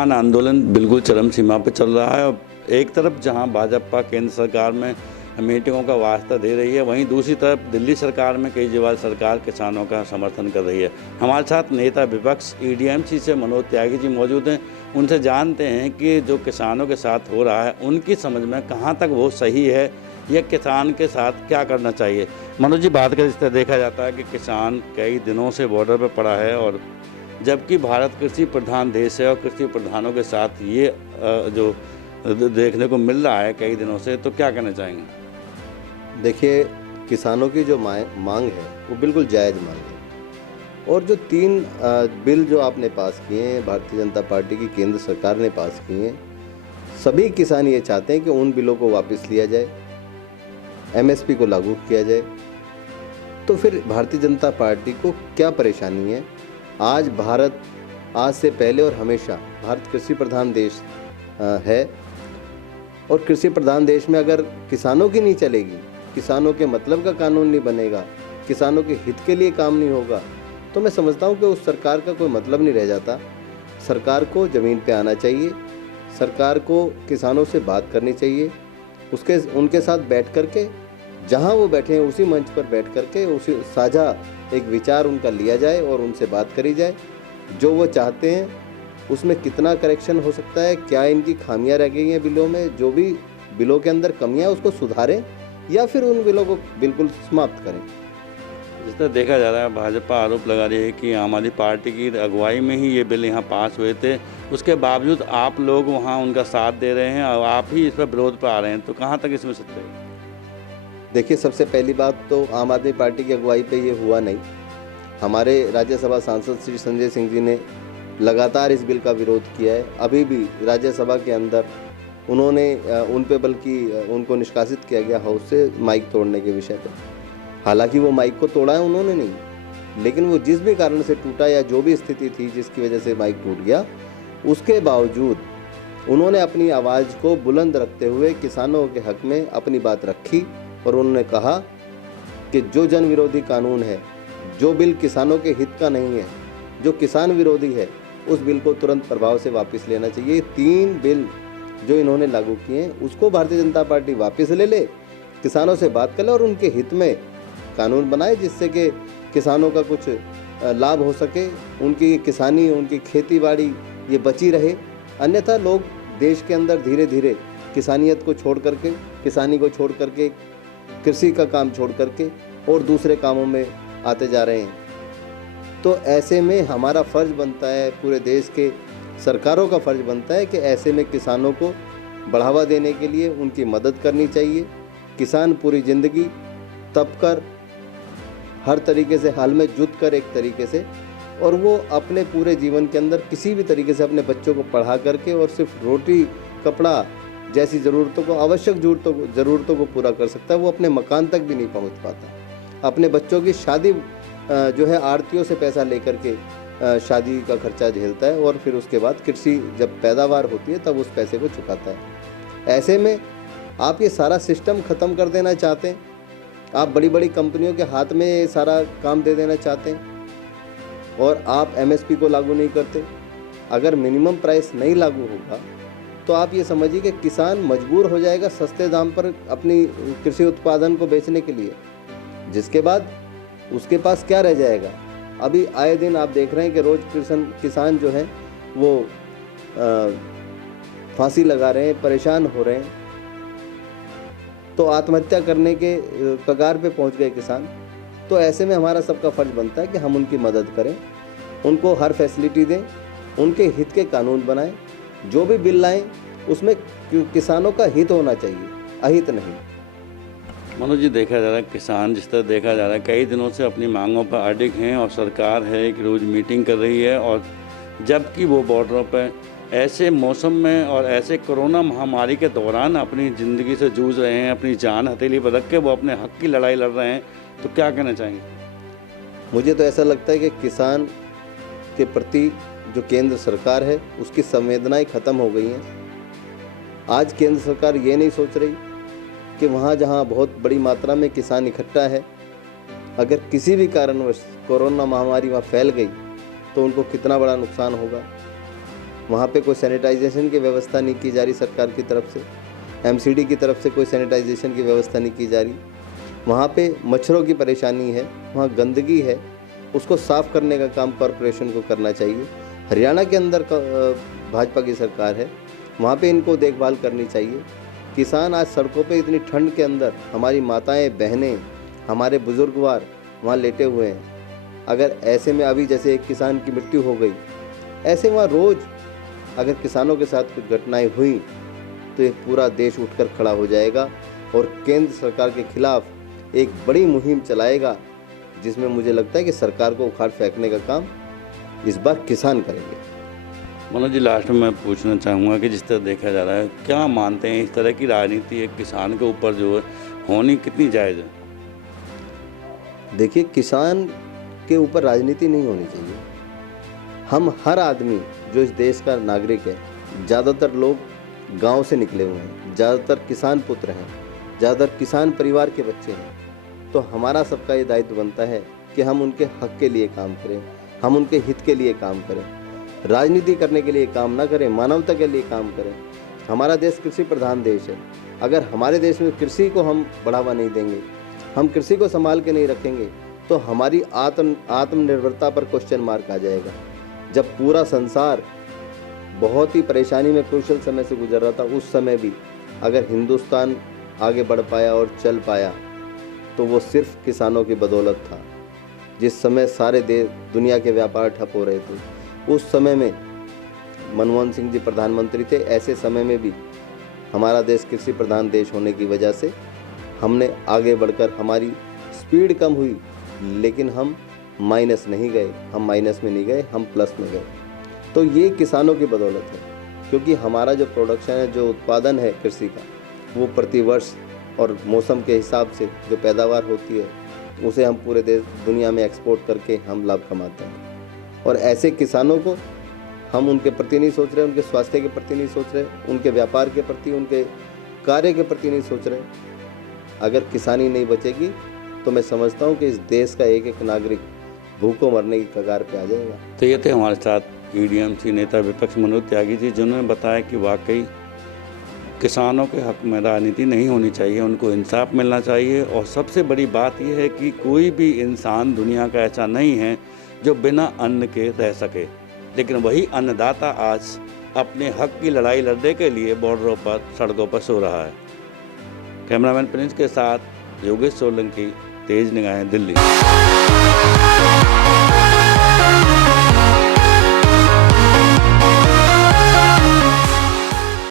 किसान आंदोलन बिल्कुल चरम सीमा पर चल रहा है। और एक तरफ जहां भाजपा केंद्र सरकार में मीटिंगों का वास्ता दे रही है, वहीं दूसरी तरफ दिल्ली सरकार में केजरीवाल सरकार किसानों का समर्थन कर रही है। हमारे साथ नेता विपक्ष ईडीएमसी से मनोज त्यागी जी मौजूद हैं। उनसे जानते हैं कि जो किसानों के साथ हो रहा है उनकी समझ में कहाँ तक वो सही है या किसान के साथ क्या करना चाहिए। मनोज जी, बात करें, इस तरह देखा जाता है कि किसान कई दिनों से बॉर्डर पर पड़ा है, और जबकि भारत कृषि प्रधान देश है और कृषि प्रधानों के साथ ये जो देखने को मिल रहा है कई दिनों से, तो क्या कहना चाहेंगे? देखिए, किसानों की जो मांग है वो बिल्कुल जायज़ मांग है। और जो 3 बिल जो आपने पास किए हैं, भारतीय जनता पार्टी की केंद्र सरकार ने पास किए हैं, सभी किसान ये चाहते हैं कि उन बिलों को वापस लिया जाए, एमएसपी को लागू किया जाए। तो फिर भारतीय जनता पार्टी को क्या परेशानी है? आज से पहले और हमेशा भारत कृषि प्रधान देश है, और कृषि प्रधान देश में अगर किसानों की नहीं चलेगी, किसानों के मतलब का कानून नहीं बनेगा, किसानों के हित के लिए काम नहीं होगा, तो मैं समझता हूँ कि उस सरकार का कोई मतलब नहीं रह जाता। सरकार को ज़मीन पे आना चाहिए, सरकार को किसानों से बात करनी चाहिए, उनके साथ बैठ कर के, जहाँ वो बैठे हैं उसी मंच पर बैठ कर के उसी साझा एक विचार उनका लिया जाए और उनसे बात करी जाए। जो वो चाहते हैं उसमें कितना करेक्शन हो सकता है, क्या इनकी खामियां रह गई हैं बिलों में, जो भी बिलों के अंदर कमियां हैं उसको सुधारें या फिर उन बिलों को बिल्कुल समाप्त करें। जिस तरह देखा जा रहा है, भाजपा आरोप लगा रही है कि आम आदमी पार्टी की अगुवाई में ही ये बिल यहाँ पास हुए थे, उसके बावजूद आप लोग वहाँ उनका साथ दे रहे हैं और आप ही इस पर विरोध पर आ रहे हैं, तो कहाँ तक इसमें सत्य है? देखिए, सबसे पहली बात तो आम आदमी पार्टी की अगुवाई पे ये हुआ नहीं। हमारे राज्यसभा सांसद श्री संजय सिंह जी ने लगातार इस बिल का विरोध किया है। अभी भी राज्यसभा के अंदर उन्होंने उन पे बल्कि उनको निष्कासित किया गया हाउस से माइक तोड़ने के विषय पे। हालांकि वो माइक को तोड़ा है उन्होंने नहीं, लेकिन वो जिस भी कारण से टूटा या जो भी स्थिति थी जिसकी वजह से माइक टूट गया, उसके बावजूद उन्होंने अपनी आवाज़ को बुलंद रखते हुए किसानों के हक में अपनी बात रखी और उन्होंने कहा कि जो जन विरोधी कानून है, जो बिल किसानों के हित का नहीं है, जो किसान विरोधी है, उस बिल को तुरंत प्रभाव से वापस लेना चाहिए। 3 बिल जो इन्होंने लागू किए हैं उसको भारतीय जनता पार्टी वापस ले ले, किसानों से बात कर ले और उनके हित में कानून बनाए, जिससे कि किसानों का कुछ लाभ हो सके, उनकी किसानी, उनकी खेती बाड़ी ये बची रहे। अन्यथा लोग देश के अंदर धीरे धीरे किसानियत को छोड़ करके, किसानी को छोड़ करके, कृषि का काम छोड़ करके और दूसरे कामों में आते जा रहे हैं। तो ऐसे में हमारा फ़र्ज़ बनता है, पूरे देश के सरकारों का फ़र्ज़ बनता है कि ऐसे में किसानों को बढ़ावा देने के लिए उनकी मदद करनी चाहिए। किसान पूरी ज़िंदगी तप कर, हर तरीके से हाल में जुट कर एक तरीके से, और वो अपने पूरे जीवन के अंदर किसी भी तरीके से अपने बच्चों को पढ़ा करके और सिर्फ रोटी कपड़ा जैसी ज़रूरतों को, आवश्यक ज़रूरतों को पूरा कर सकता है। वो अपने मकान तक भी नहीं पहुंच पाता। अपने बच्चों की शादी जो है आड़तियों से पैसा लेकर के शादी का खर्चा झेलता है, और फिर उसके बाद कृषि जब पैदावार होती है तब उस पैसे को चुकाता है। ऐसे में आप ये सारा सिस्टम ख़त्म कर देना चाहते हैं, आप बड़ी बड़ी कंपनियों के हाथ में सारा काम दे देना चाहते हैं, और आप एमएसपी को लागू नहीं करते। अगर मिनिमम प्राइस नहीं लागू होगा तो आप ये समझिए कि किसान मजबूर हो जाएगा सस्ते दाम पर अपनी कृषि उत्पादन को बेचने के लिए, जिसके बाद उसके पास क्या रह जाएगा। अभी आए दिन आप देख रहे हैं कि रोज़ किसान जो हैं वो फांसी लगा रहे हैं, परेशान हो रहे हैं, तो आत्महत्या करने के कगार पे पहुंच गए किसान। तो ऐसे में हमारा सबका फ़र्ज़ बनता है कि हम उनकी मदद करें, उनको हर फैसिलिटी दें, उनके हित के कानून बनाएं, जो भी बिल लाएं उसमें किसानों का हित होना चाहिए, अहित नहीं। मनोज जी, देखा जा रहा है किसान, जिस तरह देखा जा रहा है कई दिनों से अपनी मांगों पर अडिग हैं, और सरकार है कि रोज़ मीटिंग कर रही है, और जबकि वो बॉर्डरों पर ऐसे मौसम में और ऐसे कोरोना महामारी के दौरान अपनी ज़िंदगी से जूझ रहे हैं, अपनी जान हथेली पर रख के वो अपने हक की लड़ाई लड़ रहे हैं, तो क्या कहना चाहेंगे? मुझे तो ऐसा लगता है कि किसान के प्रति जो केंद्र सरकार है उसकी संवेदनाएं ख़त्म हो गई हैं। आज केंद्र सरकार ये नहीं सोच रही कि वहाँ जहाँ बहुत बड़ी मात्रा में किसान इकट्ठा है, अगर किसी भी कारणवश कोरोना महामारी वहाँ फैल गई तो उनको कितना बड़ा नुकसान होगा। वहाँ पे कोई सैनिटाइजेशन की व्यवस्था नहीं की जा रही सरकार की तरफ से, एमसीडी की तरफ से कोई सैनिटाइजेशन की व्यवस्था नहीं की जा रही। वहाँ पे मच्छरों की परेशानी है, वहाँ गंदगी है, उसको साफ़ करने का काम कॉरपोरेशन को करना चाहिए। हरियाणा के अंदर भाजपा की सरकार है, वहाँ पे इनको देखभाल करनी चाहिए। किसान आज सड़कों पे इतनी ठंड के अंदर, हमारी माताएं बहनें, हमारे बुजुर्गवार वहाँ लेटे हुए हैं। अगर ऐसे में अभी जैसे एक किसान की मृत्यु हो गई, ऐसे वहाँ रोज़ अगर किसानों के साथ कुछ घटनाएं हुई तो ये पूरा देश उठकर खड़ा हो जाएगा और केंद्र सरकार के खिलाफ एक बड़ी मुहिम चलाएगा, जिसमें मुझे लगता है कि सरकार को उखाड़ फेंकने का काम इस बार किसान करेंगे। मनोज जी, लास्ट में मैं पूछना चाहूँगा कि जिस तरह देखा जा रहा है, क्या मानते हैं इस तरह की राजनीति एक किसान के ऊपर जो है होनी कितनी जायज़ है? देखिए, किसान के ऊपर राजनीति नहीं होनी चाहिए। हम हर आदमी जो इस देश का नागरिक है, ज़्यादातर लोग गांव से निकले हुए हैं, ज़्यादातर किसान पुत्र हैं, ज़्यादातर किसान परिवार के बच्चे हैं। तो हमारा सबका ये दायित्व बनता है कि हम उनके हक के लिए काम करें, हम उनके हित के लिए काम करें, राजनीति करने के लिए काम ना करें, मानवता के लिए काम करें। हमारा देश कृषि प्रधान देश है। अगर हमारे देश में कृषि को हम बढ़ावा नहीं देंगे, हम कृषि को संभाल के नहीं रखेंगे, तो हमारी आत्मनिर्भरता पर क्वेश्चन मार्क आ जाएगा। जब पूरा संसार बहुत ही परेशानी में क्रूशल समय से गुजर रहा था, उस समय भी अगर हिंदुस्तान आगे बढ़ पाया और चल पाया तो वो सिर्फ किसानों की बदौलत था। जिस समय सारे देश दुनिया के व्यापार ठप हो रहे थे, उस समय में मनमोहन सिंह जी प्रधानमंत्री थे। ऐसे समय में भी हमारा देश कृषि प्रधान देश होने की वजह से हमने आगे बढ़कर, हमारी स्पीड कम हुई लेकिन हम माइनस नहीं गए, हम माइनस में नहीं गए, हम प्लस में गए। तो ये किसानों की बदौलत है, क्योंकि हमारा जो प्रोडक्शन है, जो उत्पादन है कृषि का, वो प्रतिवर्ष और मौसम के हिसाब से जो पैदावार होती है, उसे हम पूरे देश दुनिया में एक्सपोर्ट करके हम लाभ कमाते हैं। और ऐसे किसानों को हम उनके प्रति नहीं सोच रहे, उनके स्वास्थ्य के प्रति नहीं सोच रहे, उनके व्यापार के प्रति, उनके कार्य के प्रति नहीं सोच रहे। अगर किसानी नहीं बचेगी तो मैं समझता हूँ कि इस देश का एक एक नागरिक भूखों मरने की कगार पे आ जाएगा। तो ये थे हमारे साथ ईडीएमसी नेता विपक्ष मनोज त्यागी जी, जिन्होंने बताया कि वाकई किसानों के हक में राजनीति नहीं होनी चाहिए, उनको इंसाफ मिलना चाहिए। और सबसे बड़ी बात यह है कि कोई भी इंसान दुनिया का ऐसा नहीं है जो बिना अन्न के रह सके, लेकिन वही अन्नदाता आज अपने हक की लड़ाई लड़ने के लिए बॉर्डरों पर, सड़कों पर सो रहा है। कैमरामैन प्रिंस के साथ योगेश सोलंकी, तेज निगाहें, दिल्ली।